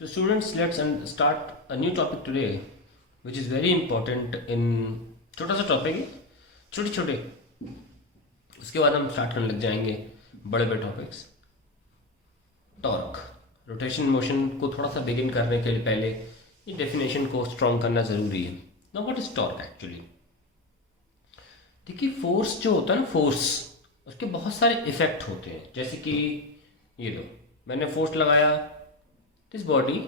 So students, let's start a new topic today, which is very important in छोटा सा topic है, छोटे छोटे, उसके बाद हम स्टार्ट करने लग जाएंगे बड़े बड़े टॉपिक्स। टॉर्क, रोटेशन मोशन को थोड़ा सा बिगिन करने के लिए पहले ये डेफिनेशन को स्ट्रॉन्ग करना ज़रूरी है। Now what is torque actually? देखिए, फोर्स जो होता है ना, फोर्स, उसके बहुत सारे इफेक्ट होते हैं। जैसे कि ये दो, मैंने फोर्स लगाया, दिस बॉडी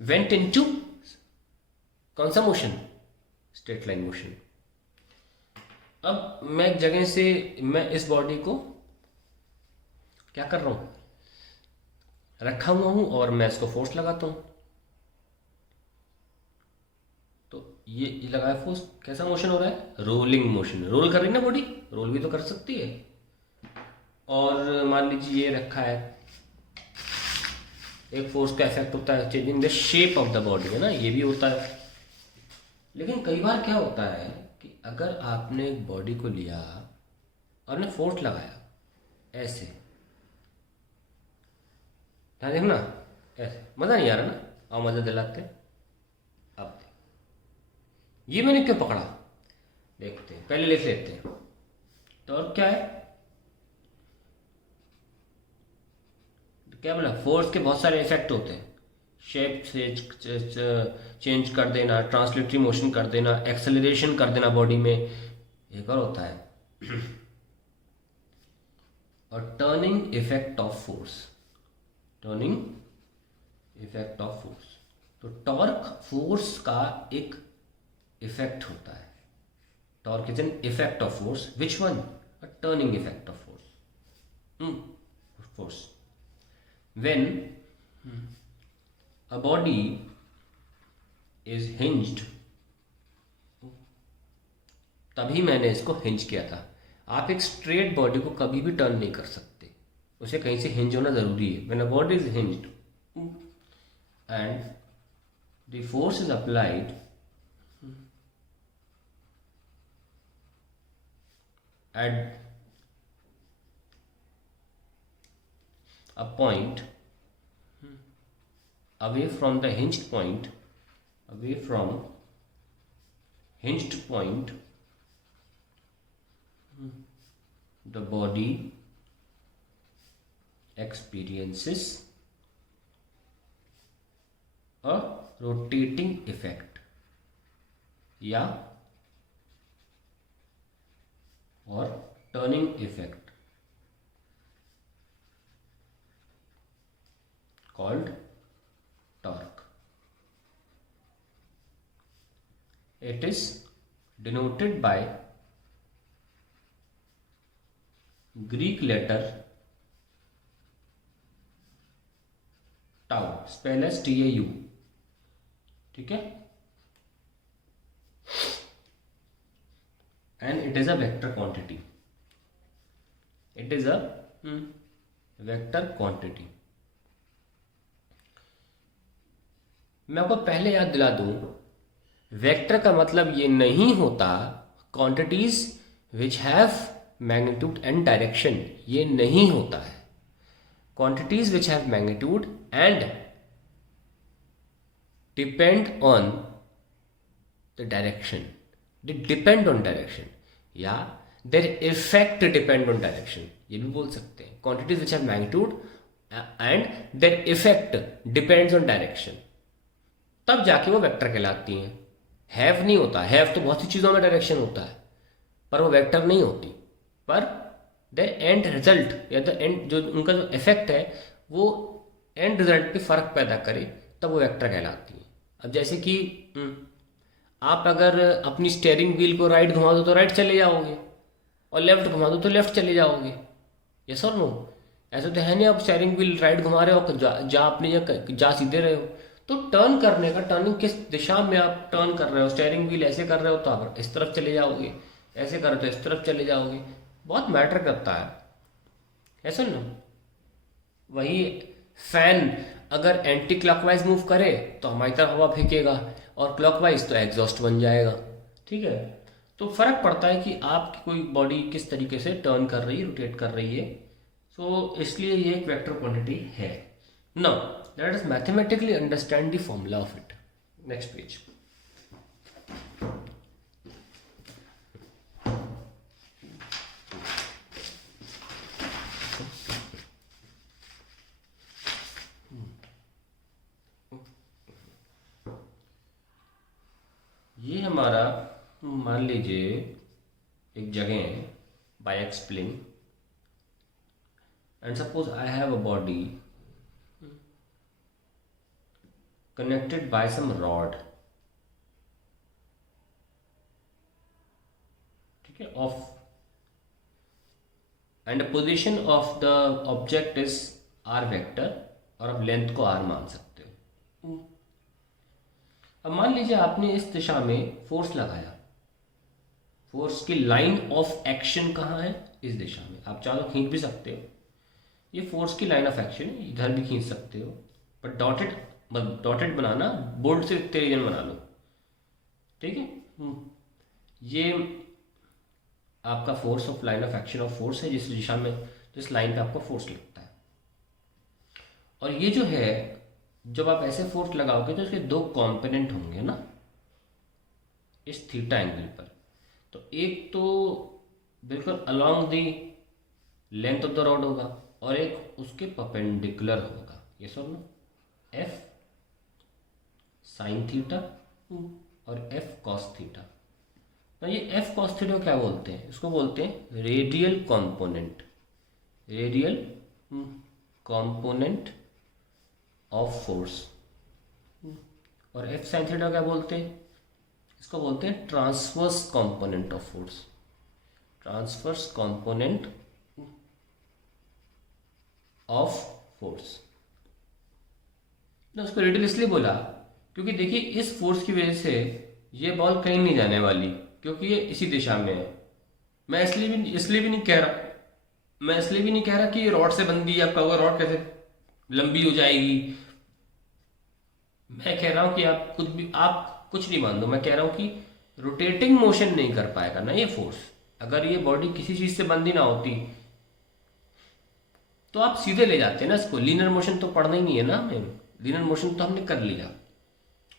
वेंट इनटू कौन सा मोशन? Straight line motion. अब मैं एक जगह से, मैं इस बॉडी को क्या कर रहा हूं, रखा हुआ हूं और मैं इसको फोर्स लगाता हूं, तो ये लगाया फोर्स, कैसा मोशन हो रहा है? Rolling motion. रोल कर रही है ना बॉडी, रोल भी तो कर सकती है। और मान लीजिए ये रखा है, एक फोर्स का इफेक्ट होता है changing the shape of the body, है ना, ये भी होता है। लेकिन कई बार क्या होता है कि अगर आपने एक बॉडी को लिया और ने फोर्स लगाया ऐसे, ध्यान देखना, ऐसे मज़ा नहीं आ रहा ना, और मज़ा दिलाते। अब ये मैंने क्यों पकड़ा, देखते हैं, पहले लिख लेते हैं। तो और क्या है, क्या बोला? फोर्स के बहुत सारे इफेक्ट होते हैं। शेप से चेंज कर देना, ट्रांसलेटरी मोशन कर देना, एक्सेलरेशन कर देना बॉडी में, एक और होता है और turning effect of force. Turning effect of force. तो टॉर्क फोर्स का एक इफेक्ट होता है। Torque is an effect of force. Which one? A turning effect of force. Force when a body is hinged, तभी मैंने इसको हिंज किया था। आप एक स्ट्रेट बॉडी को कभी भी टर्न नहीं कर सकते, उसे कहीं से हिंज होना जरूरी है। when a body is hinged and the force is applied at a point away from the hinged point, away from hinged point, the body experiences a rotating effect या और turning effect called torque. It is denoted by Greek letter tau, spell as TAU, ठीक है, and it is a vector quantity. It is a vector quantity. मैं आपको पहले याद दिला दूं, वेक्टर का मतलब ये नहीं होता quantities which have magnitude and direction, ये नहीं होता है। Quantities which have magnitude and depend on the direction, they depend on direction, या their effect depend on direction, ये भी बोल सकते हैं। Quantities which have magnitude and their effect depends on direction, तब जाके वो वेक्टर कहलाती हैं। हैव नहीं होता, हैव तो बहुत सी चीज़ों में डायरेक्शन होता है, पर वो वेक्टर नहीं होती। पर द एंड रिजल्ट या द एंड, जो उनका जो इफेक्ट है वो एंड रिजल्ट पे फर्क पैदा करे, तब वो वेक्टर कहलाती हैं। अब जैसे कि आप अगर अपनी स्टेयरिंग व्हील को राइट घुमा दो तो राइट चले जाओगे, और लेफ्ट घुमा दो तो लेफ्ट चले जाओगे। यस और नो? ऐसा तो है नहीं आप स्टेयरिंग व्हील राइट घुमा रहे हो, जा अपनी जा सीधे रहे हो। तो टर्न करने का, टर्निंग किस दिशा में आप टर्न कर रहे हो, स्टीयरिंग व्हील ऐसे कर रहे हो तो आप इस तरफ चले जाओगे, ऐसे कर रहे हो तो इस तरफ चले जाओगे, बहुत मैटर करता है, ऐसा ना। वही फैन अगर एंटी क्लॉकवाइज मूव करे तो हमारी तरफ हवा फेंकेगा, और क्लॉकवाइज तो एग्जॉस्ट बन जाएगा, ठीक है। तो फर्क पड़ता है कि आपकी कोई बॉडी किस तरीके से टर्न कर रही है, रोटेट कर रही है। सो इसलिए ये एक वेक्टर क्वांटिटी है। Now let us mathematically understand the formula of it. Next page. ये हमारा मान लीजिए एक जगह है by x plane, and suppose I have a body connected by some rod, ठीक है, of and the position of the object is r vector, और अब लेंथ को r मान सकते हो। अब मान लीजिए आपने इस दिशा में फोर्स लगाया, फोर्स की लाइन ऑफ एक्शन कहाँ है, इस दिशा में। आप चाहो तो खींच भी सकते हो, ये फोर्स की लाइन ऑफ एक्शन, इधर भी खींच सकते हो, बट डॉटेड बनाना, बोल्ड से इतने रीजन बना लो, ठीक है। ये आपका force of line of action of force है, जिस दिशा में, जिस लाइन पे आपको फोर्स लगता है। और ये जो है, जब आप ऐसे फोर्स लगाओगे तो इसके दो कंपोनेंट होंगे ना, इस थीटा एंगल पर। तो एक तो बिल्कुल along the length of the rod होगा, और एक उसके परपेंडिकुलर होगा। ये सब नो, एफ साइन थीटा और एफ कॉस थीटा। तो ये एफ कॉस थीटा क्या बोलते हैं, इसको बोलते हैं radial component, radial component of force. और एफ साइन थीटा क्या बोलते हैं, इसको बोलते हैं transverse component of force, transverse component of force. तो उसको रेडियल इसलिए बोला क्योंकि देखिए इस फोर्स की वजह से ये बॉल कहीं नहीं जाने वाली, क्योंकि ये इसी दिशा में है। मैं इसलिए भी नहीं कह रहा, मैं इसलिए भी नहीं कह रहा कि ये रॉड से बंधी, आपका वो रॉड कैसे लंबी हो जाएगी। मैं कह रहा हूं कि आप कुछ नहीं मान दो, मैं कह रहा हूं कि रोटेटिंग मोशन नहीं कर पाएगा ना ये फोर्स। अगर ये बॉडी किसी चीज से बंधी ना होती तो आप सीधे ले जाते ना इसको। लीनियर मोशन तो पढ़ना ही नहीं है ना हमें, लीनियर मोशन तो हमने कर लिया,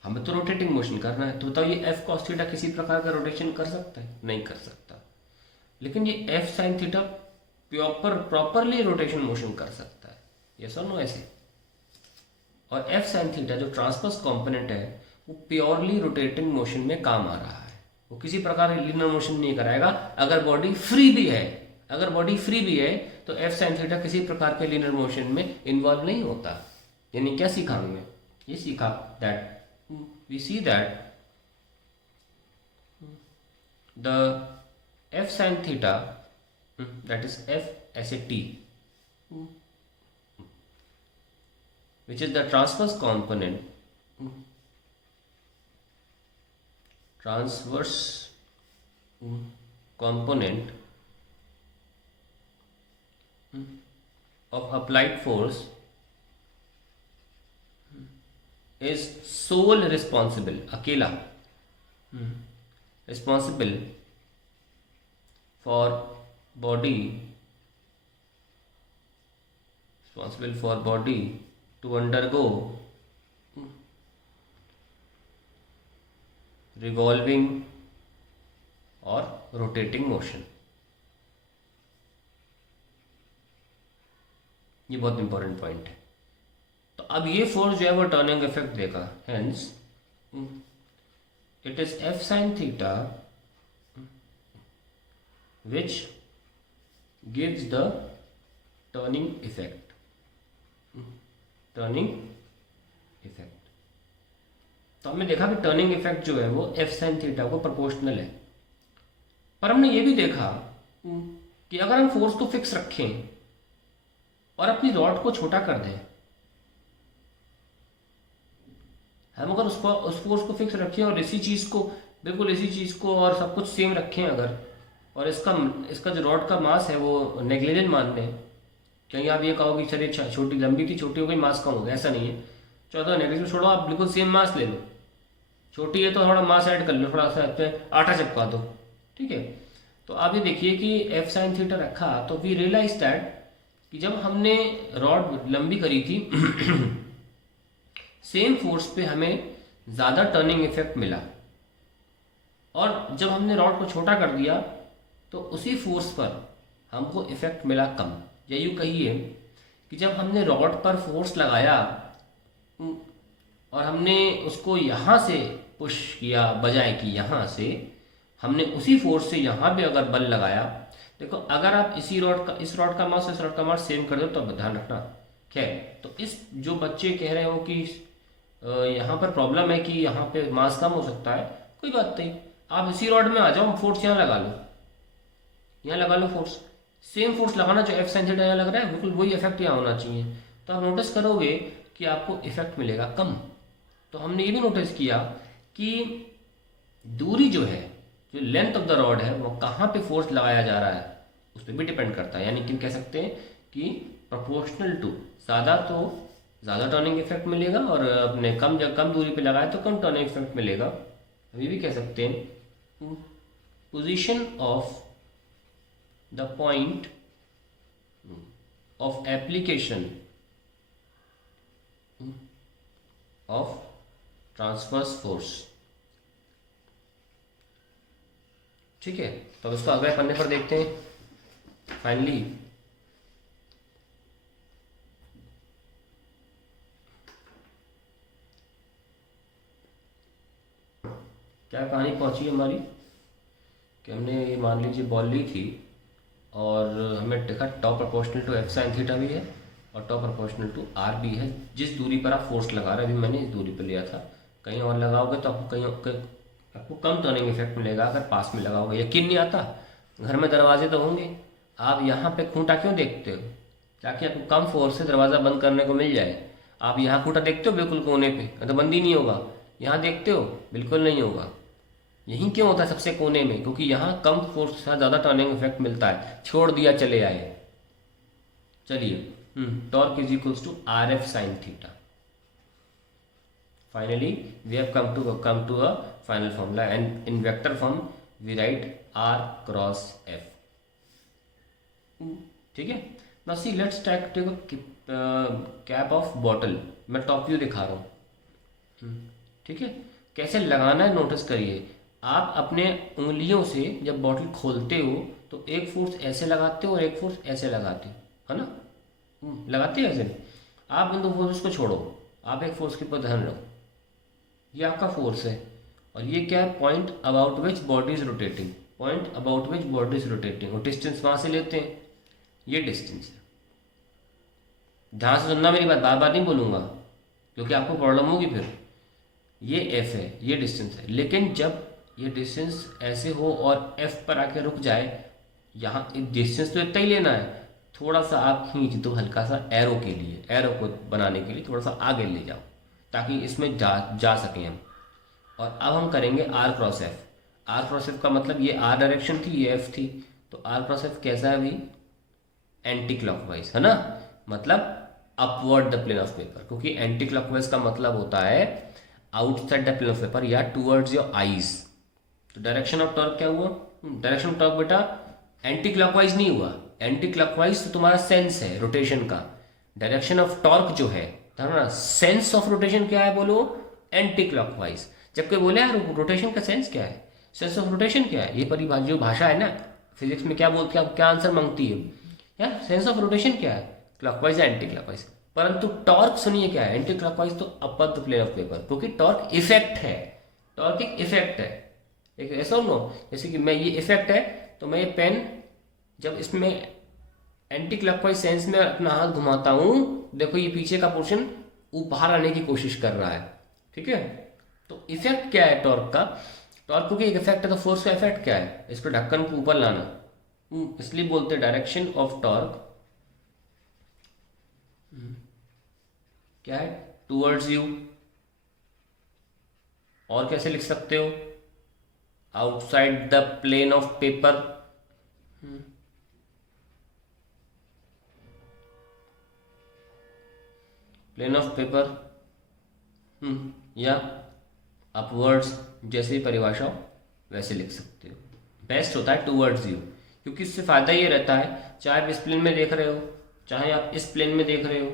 हमें तो रोटेटिंग मोशन करना है। तो बताओ ये एफ कॉस थीटा किसी प्रकार का रोटेशन कर सकता है? नहीं कर सकता। लेकिन ये F sine theta properly rotation motion कर सकता है, ये सुनो ऐसे। और एफ साइन थीटा जो ट्रांसवर्स कंपोनेंट है वो प्योरली रोटेटिंग मोशन में काम आ रहा है, वो किसी प्रकार का लीनियर मोशन नहीं कराएगा। अगर बॉडी फ्री भी है, अगर बॉडी फ्री भी है तो एफ साइन थीटा किसी प्रकार के लीनियर मोशन में इन्वॉल्व नहीं होता। यानी क्या सीखा हमने, ये सीखा that we see that the f sin theta, that is f as a t, which is the transverse component, transverse component of applied force is sole responsible, अकेला responsible for body to undergo revolving और rotating motion। ये बहुत important point है। तो अब ये force जो है वो टर्निंग इफेक्ट देगा, hence it is F sine theta which gives the turning effect, turning effect. तो हमने देखा कि टर्निंग इफेक्ट जो है वो एफ साइन थीटा को प्रोपोर्शनल है। पर हमने ये भी देखा कि अगर हम फोर्स को फिक्स रखें और अपनी रॉड को छोटा कर दें, हम अगर उस फोर्स को फिक्स रखें और इसी चीज को, बिल्कुल इसी चीज को और सब कुछ सेम रखें अगर, और इसका जो रॉड का मास है वो नेग्लिजेंट मान लें, कहीं आप ये कहो कि चलिए छोटी लंबी थी, छोटी हो गई, मास कम हो गया, ऐसा नहीं है। चौथा नेग्लिजेंट छोड़ो, आप बिल्कुल सेम मास ले लो, छोटी है तो थोड़ा मास ऐड कर लो, थोड़ा सा आटा चिपका दो, ठीक है। तो आप ये देखिए कि एफ साइन थीटा रखा तो वी रियलाइज दैट कि जब हमने रॉड लंबी करी थी सेम फोर्स पे हमें ज़्यादा टर्निंग इफेक्ट मिला, और जब हमने रॉड को छोटा कर दिया तो उसी फोर्स पर हमको इफेक्ट मिला कम। या यूँ कहिए कि जब हमने रॉड पर फोर्स लगाया और हमने उसको यहाँ से पुश किया बजाय कि यहाँ से, हमने उसी फोर्स से यहाँ पे अगर बल लगाया, देखो अगर आप इस रॉड का मास इस रॉड का मास सेम कर दो तो ध्यान रखना। खैर, तो इस जो बच्चे कह रहे हो कि यहाँ पर प्रॉब्लम है कि यहाँ पे मास कम हो सकता है, कोई बात नहीं, आप इसी रॉड में आ जाओ, फोर्स यहाँ लगा लो, यहाँ लगा लो फोर्स, सेम फोर्स लगाना जो एफ साइन थीटा यहाँ लग रहा है, बिल्कुल वही इफेक्ट यहाँ होना चाहिए। तो आप नोटिस करोगे कि आपको इफेक्ट मिलेगा कम। तो हमने ये भी नोटिस किया कि दूरी जो है, जो लेंथ ऑफ द रॉड है, वो कहाँ पे फोर्स लगाया जा रहा है उस पर भी डिपेंड करता है। यानी कि कह सकते हैं कि प्रोपोर्शनल टू, ज़्यादा तो ज़्यादा टर्निंग इफेक्ट मिलेगा, और अपने कम दूरी पे लगाए तो कम टर्निंग इफेक्ट मिलेगा। अभी भी कह सकते हैं position of the point of application of transverse force. ठीक है, तो अब इसको अगले पन्ने पर देखते हैं। फाइनली क्या कहानी पहुंची हमारी कि हमने ये मान लीजिए बॉल ली थी और हमें देखा टॉप proportional to F sine theta भी है और टॉप प्रोपोर्शनल टू आर भी है, जिस दूरी पर आप फोर्स लगा रहे हैं। अभी मैंने इस दूरी पर लिया था, कहीं और लगाओगे तो आपको कम टर्निंग इफेक्ट मिलेगा अगर पास में लगाओगे। यकीन नहीं आता, घर में दरवाजे तो होंगे, आप यहाँ पे खूंटा क्यों देखते हो? ताकि आपको कम फोर्स से दरवाज़ा बंद करने को मिल जाए। आप यहाँ खूंटा देखते हो बिल्कुल कोने पे, तो बंद ही नहीं होगा। यहाँ देखते हो, बिल्कुल नहीं होगा। यहीं क्यों होता है? सबसे कोने में, क्योंकि यहाँ कम फोर्स के साथ ज़्यादा टर्निंग इफेक्ट मिलता है। छोड़ दिया, चले आए। चलिए, torque is equals to r F sine theta. Finally we have come to a final formula, and in vector form we write r cross f. ठीक है, now see let's take a cap of bottle. मैं top view दिखा रहा हूँ। ठीक है, कैसे लगाना है नोटिस करिए। आप अपने उंगलियों से जब बॉटल खोलते हो तो एक फोर्स ऐसे लगाते हो और एक फोर्स ऐसे लगाते हो, है ना? लगाते हो ऐसे। आप इन दो फोर्स को छोड़ो, आप एक फोर्स के ऊपर ध्यान रखो। ये आपका फोर्स है और ये क्या है? Point about which body is rotating, point about which body is rotating. और डिस्टेंस वहाँ से लेते हैं, ये डिस्टेंस है। ध्यान से सुनना मेरी बात, बार बार नहीं बोलूँगा क्योंकि आपको प्रॉब्लम होगी फिर। ये एफ है, ये डिस्टेंस है, लेकिन जब ये डिस्टेंस ऐसे हो और एफ पर आके रुक जाए, यहाँ डिस्टेंस तो इतना ही लेना है, थोड़ा सा आप खींच दो हल्का सा एरो के लिए, एरो को बनाने के लिए थोड़ा सा आगे ले जाओ ताकि इसमें जा सकें हम। और अब हम करेंगे r cross F. R cross F का मतलब ये आर डायरेक्शन थी, ये एफ थी, तो आर क्रॉस एफ कैसा है अभी? एंटी क्लॉकवाइज, है ना? मतलब upward the plane of paper, क्योंकि एंटी क्लॉकवाइज का मतलब होता है outside the plane of paper या टूवर्ड्स योर आईज। तो डायरेक्शन ऑफ टॉर्क क्या हुआ? डायरेक्शन ऑफ टॉर्क बेटा एंटी क्लॉकवाइज नहीं हुआ। एंटी क्लॉकवाइज तो तुम्हारा सेंस है रोटेशन का। डायरेक्शन ऑफ टॉर्क जो है, सेंस ऑफ रोटेशन क्या है बोलो? Anti clockwise. जब कोई बोले यार रोटेशन का सेंस क्या है, सेंस ऑफ रोटेशन क्या है, ये परिभाषा जो भाषा है ना फिजिक्स में, क्या बोलती है, क्या आंसर मांगती है यार? सेंस ऑफ रोटेशन क्या है? क्लॉकवाइज या एंटी क्लॉकवाइज। परंतु टॉर्क सुनिए क्या है? एंटी क्लॉकवाइज तो upper the plane of paper, क्योंकि टॉर्क इफेक्ट है। टॉर्क एक इफेक्ट है, एक ऐसा नो, जैसे कि मैं ये इफेक्ट है तो मैं ये पेन जब इसमें एंटी क्लॉकवाइज सेंस में अपना हाथ घुमाता हूँ, देखो ये पीछे का पोर्शन बाहर आने की कोशिश कर रहा है। ठीक है, तो इफेक्ट क्या है टॉर्क का? टॉर्क क्योंकि एक इफेक्ट है तो फोर्स का इफेक्ट क्या है? इसको ढक्कन को ऊपर लाना, इसलिए बोलते हैं डायरेक्शन ऑफ टॉर्क क्या है? Towards you. और कैसे लिख सकते हो? Outside the plane of paper. Plane of paper या अपवर्ड्स, जैसे ही परिभाषा हो वैसे लिख सकते हो। बेस्ट होता है टूवर्ड्स यू, क्योंकि इससे फ़ायदा ये रहता है, चाहे आप इस प्लेन में देख रहे हो, चाहे आप इस प्लेन में देख रहे हो,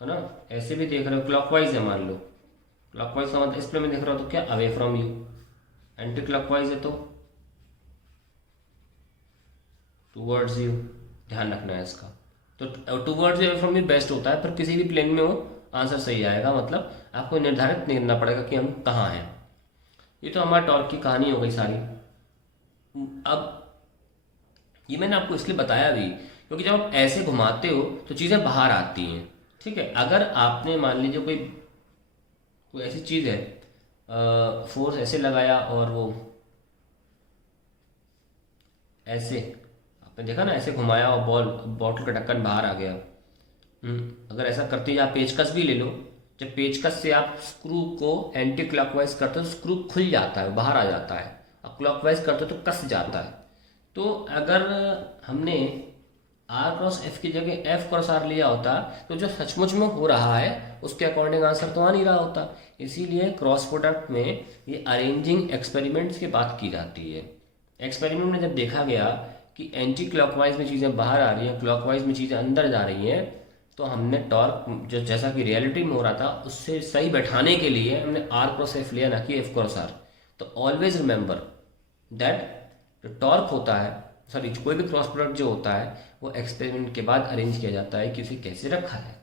है ना, ऐसे भी देख रहे हो, क्लॉकवाइज है मान लो, क्लॉकवाइज का मतलब इस प्लेन में देख रहा हो तो क्या, away from you. Anti clockwise है तो टूवर्ड्स यू, ध्यान रखना है इसका। तो towards you, away from you best होता है, पर किसी भी प्लेन में वो आंसर सही आएगा, मतलब आपको निर्धारित नहीं करना पड़ेगा कि हम कहाँ हैं। ये तो हमारे टॉर्क की कहानी हो गई सारी। अब ये मैंने आपको इसलिए बताया भी क्योंकि जब आप ऐसे घुमाते हो तो चीज़ें बाहर आती हैं, ठीक है। अगर आपने मान लीजिए कोई कोई ऐसी चीज़ है, फोर्स ऐसे लगाया और वो ऐसे, आपने देखा ना, ऐसे घुमाया और बॉटल का ढक्कन बाहर आ गया। अगर ऐसा करते हैं, आप पेचकस भी ले लो, जब पेचकस से आप स्क्रू को एंटी क्लॉकवाइज करते हो तो स्क्रू खुल जाता है, बाहर आ जाता है, और क्लॉकवाइज करते हो तो कस जाता है। तो अगर हमने आर क्रॉस एफ की जगह एफ क्रॉस आर लिया होता तो जो सचमुच में हो रहा है उसके अकॉर्डिंग आंसर तो आ नहीं रहा होता। इसीलिए क्रॉस प्रोडक्ट में ये अरेंजिंग एक्सपेरिमेंट्स की बात की जाती है। एक्सपेरिमेंट में जब देखा गया कि एंटी क्लॉकवाइज में चीज़ें बाहर आ रही हैं, क्लॉकवाइज में चीज़ें अंदर जा रही हैं, तो हमने टॉर्क जो जैसा कि रियलिटी में हो रहा था उससे सही बैठाने के लिए हमने आर क्रॉस एफ लिया, ना कि एफ क्रॉस आर। तो ऑलवेज रिमेंबर दैट जो टॉर्क होता है, सॉरी कोई भी क्रॉस प्रोडक्ट जो होता है वो एक्सपेरिमेंट के बाद अरेंज किया जाता है कि उसे कैसे रखा है।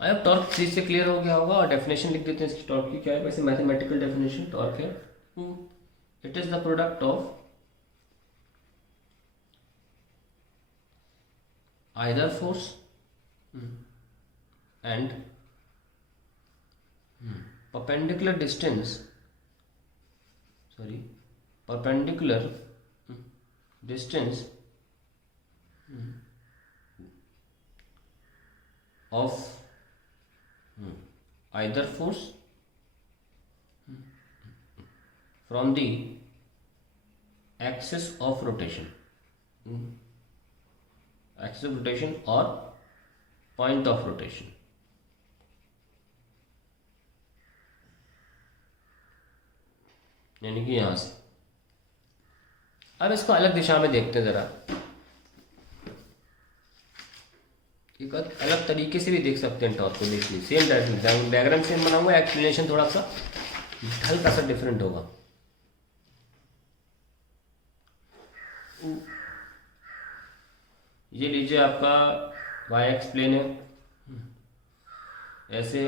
अब टॉर्क चीज से क्लियर हो गया होगा, और डेफिनेशन लिख देते हैं इसकी टॉर्क की क्या है। वैसे मैथमेटिकल डेफिनेशन टॉर्क है, it is the product of either force and perpendicular distance of either force from the axis of rotation, axis of rotation or point of rotation। यानी कि यहां से। अब इसको अलग दिशा में देखते हैं जरा, एक अलग तरीके से भी देख सकते हैं टॉर्क को। देखिए सेम डायग्राम सेम बनाऊंगा, एक्सप्लेनेशन थोड़ा सा हल्का सा डिफरेंट होगा। ये लीजिए आपका वाई एक्स प्लेन है ऐसे,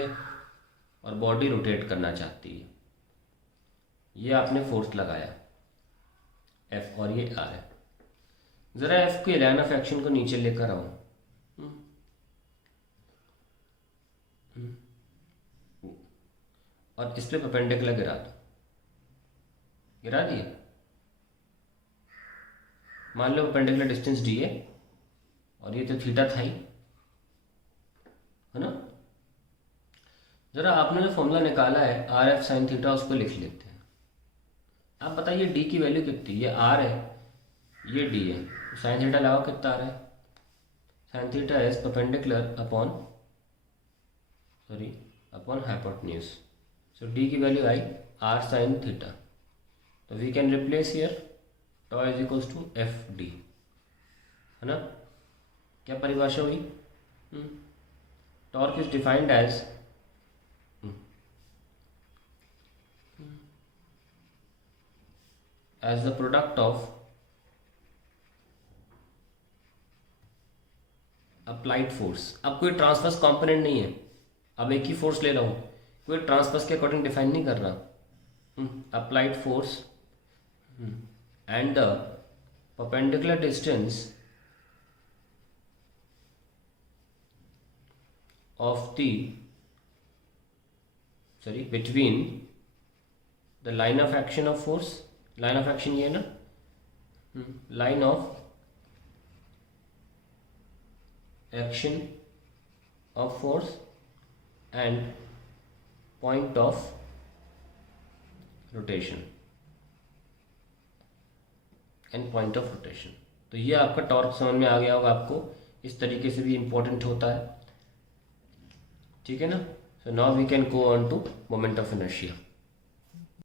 और बॉडी रोटेट करना चाहती है। ये आपने फोर्स लगाया एफ, और ये आर है। ज़रा एफ की लाइन ऑफ एक्शन को नीचे लेकर आओ, और इस पे परपेंडिकुलर गिरा दो। गिरा दिए, मान लो परपेंडिकुलर डिस्टेंस डी है, और ये तो थीटा था ही, है ना। जरा आपने जो फॉर्मूला निकाला है आर एफ साइन थीटा, उसको लिख लेते हैं। आप बताइए डी की वैल्यू कितनी, ये आर है ये डी है, साइन थीटा लगाओ कितना आ रहा है। Sine theta is perpendicular upon hypotenuse, so D की value I R sine theta. तो we can replace here tau is equals to F D, है ना। क्या परिभाषा हुई, torque is defined as the product of applied force. अब कोई transverse component नहीं है, अब एक ही फोर्स ले रहा हूं, कोई ट्रांसवर्स के अकॉर्डिंग डिफाइन नहीं कर रहा। Applied force and the perpendicular distance of the between the line of action of force, line of action ये ना, line of action of force and point of rotation and point of rotation। तो ये आपका torque समझ में आ गया होगा आपको, इस तरीके से भी इंपॉर्टेंट होता है, ठीक है ना। So now we can go on to moment of inertia.